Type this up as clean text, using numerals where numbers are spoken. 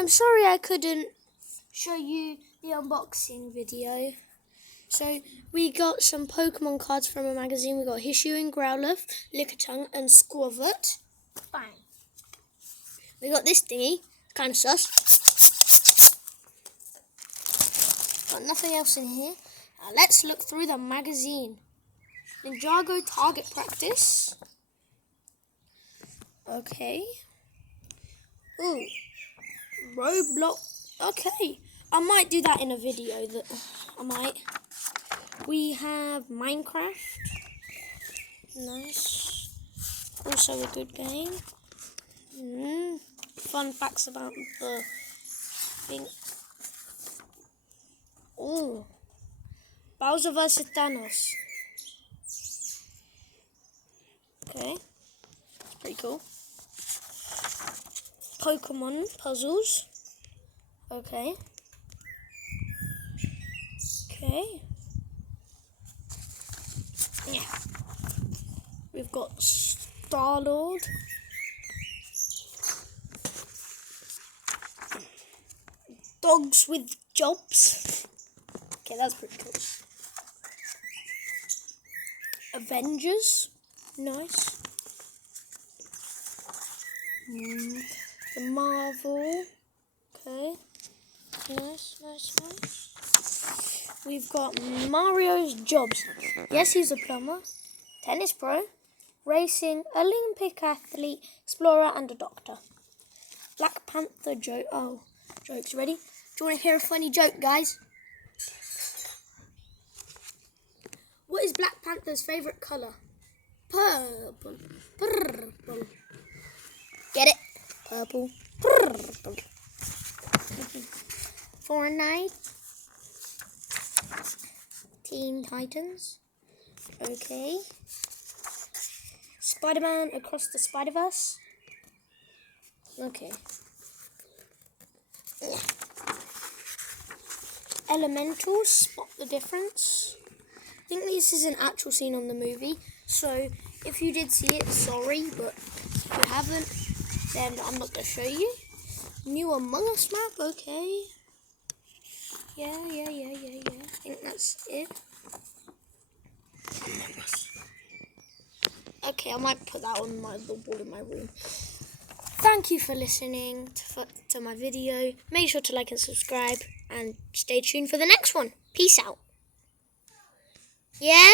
I'm sorry I couldn't show you the unboxing video. So we got some Pokemon cards from a magazine. We got Hisuian, Growlithe, Lickitung, and Squirtle. Bang. We got this thingy, kind of sus. Got nothing else in here. Now let's look through the magazine. Ninjago target practice. Okay. Ooh. Roblox. Okay. I might do that in a video. We have Minecraft. Nice. Also a good game. Fun facts about the thing. Oh. Bowser vs. Thanos. Okay. That's pretty cool. Pokemon puzzles. Okay. Okay. Yeah. We've got Star-Lord. Dogs with jobs. Okay, that's pretty cool. Avengers. Nice. The Marvel. Okay. Nice. We've got Mario's jobs. Yes, he's a plumber, tennis pro, racing, Olympic athlete, explorer, and a doctor. Black Panther joke. Oh, jokes. Ready? Do you want to hear a funny joke, guys? What is Black Panther's favourite colour? Purple. Purple. Get it? Purple. Purple. Fortnite. Teen Titans. Okay. Spider-Man Across the Spider-Verse. Okay. Elementals, Spot the Difference. I think this is an actual scene on the movie, so if you did see it, sorry, but if you haven't, then I'm not going to show you. New Among Us map, okay. Yeah. I think that's it. Okay, I might put that on the wall in my room. Thank you for listening to my video. Make sure to like and subscribe, and stay tuned for the next one. Peace out. Yeah?